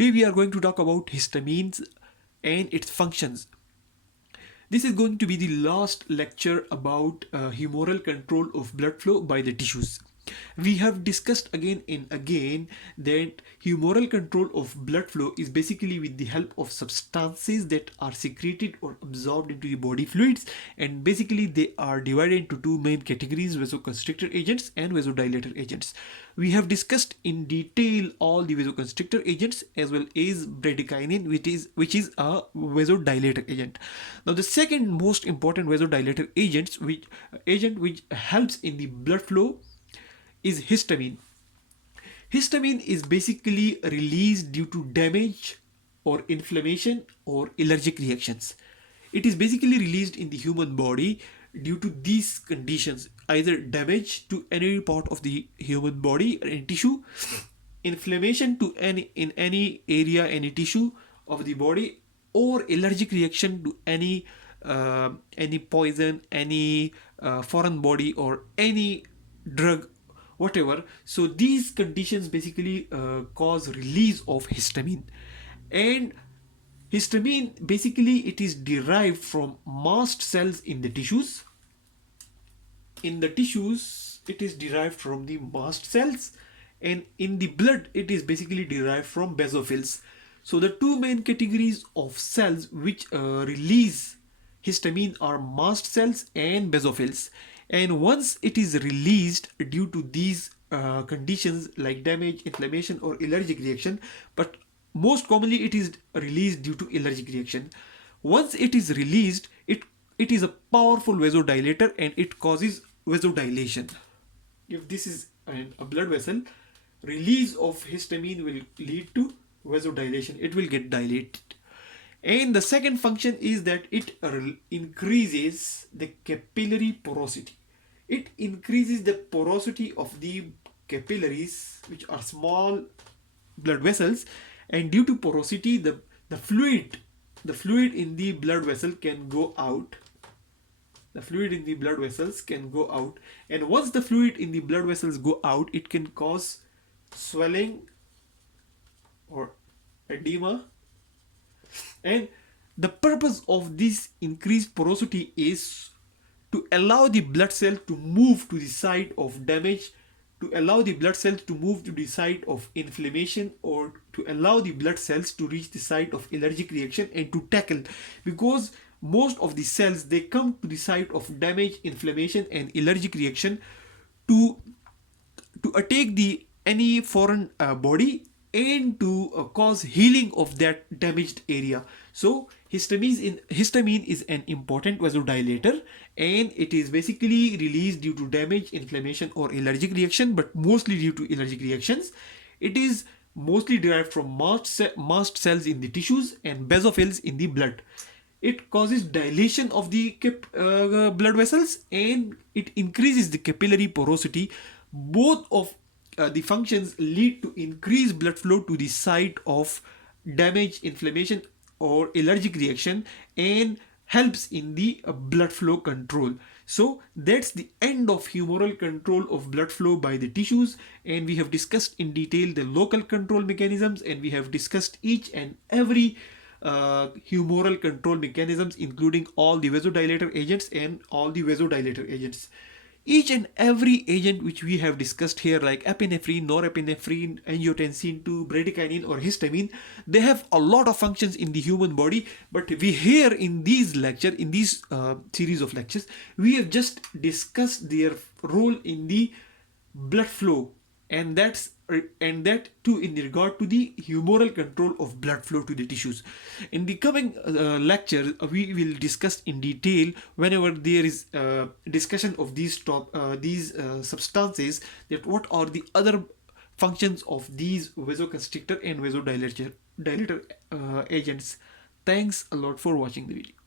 today we are going to talk about histamines and its functions. This is going to be the last lecture about humoral control of blood flow by the tissues. We have discussed again and again that humoral control of blood flow is basically with the help of substances that are secreted or absorbed into the body fluids, and basically they are divided into two main categories: vasoconstrictor agents and vasodilator agents. We have discussed in detail all the vasoconstrictor agents as well as bradykinin, which is a vasodilator agent. Now the second most important vasodilator agent which helps in the blood flow is histamine. Histamine is basically released due to damage or inflammation or allergic reactions. It is basically released in the human body due to these conditions: either damage to any part of the human body or any tissue, inflammation to any area, any tissue of the body, or allergic reaction to any poison, any foreign body, or any drug, whatever. So these conditions basically cause release of histamine. And histamine basically it is derived from mast cells in the tissues. In the tissues it is derived from the mast cells, and in the blood it is basically derived from basophils. So the two main categories of cells which release histamine are mast cells and basophils. And once it is released due to these conditions like damage, inflammation, or allergic reaction, but most commonly it is released due to allergic reaction. Once it is released, it is a powerful vasodilator and it causes vasodilation. If this is a blood vessel, release of histamine will lead to vasodilation. It will get dilated. And the second function is that it increases the capillary porosity. It increases the porosity of the capillaries, which are small blood vessels, and due to porosity the fluid in the blood vessel can go out. The fluid in the blood vessels can go out, and once the fluid in the blood vessels go out, it can cause swelling or edema. And the purpose of this increased porosity is to allow the blood cell to move to the site of damage, to allow the blood cells to move to the site of inflammation, or to allow the blood cells to reach the site of allergic reaction and to tackle. Because most of the cells, they come to the site of damage, inflammation, and allergic reaction to attack any foreign body and to cause healing of that damaged area. So histamine is an important vasodilator, and it is basically released due to damage, inflammation, or allergic reaction, but mostly due to allergic reactions. It is mostly derived from mast cells in the tissues and basophils in the blood. It causes dilation of the blood vessels, and it increases the capillary porosity. Both of the functions lead to increased blood flow to the site of damage, inflammation, or allergic reaction, and helps in the blood flow control. So that's the end of humoral control of blood flow by the tissues, and we have discussed in detail the local control mechanisms, and we have discussed each and every humoral control mechanisms, including all the vasodilator agents and all the vasodilator agents. Each and every agent which we have discussed here, like epinephrine, norepinephrine, angiotensin 2, bradykinin, or histamine, they have a lot of functions in the human body. But we here in these series of lectures, we have just discussed their role in the blood flow, and that too in regard to the humoral control of blood flow to the tissues. In the coming lecture, we will discuss in detail, whenever there is discussion of these substances, that what are the other functions of these vasoconstrictor and vasodilator agents. Thanks a lot for watching the video.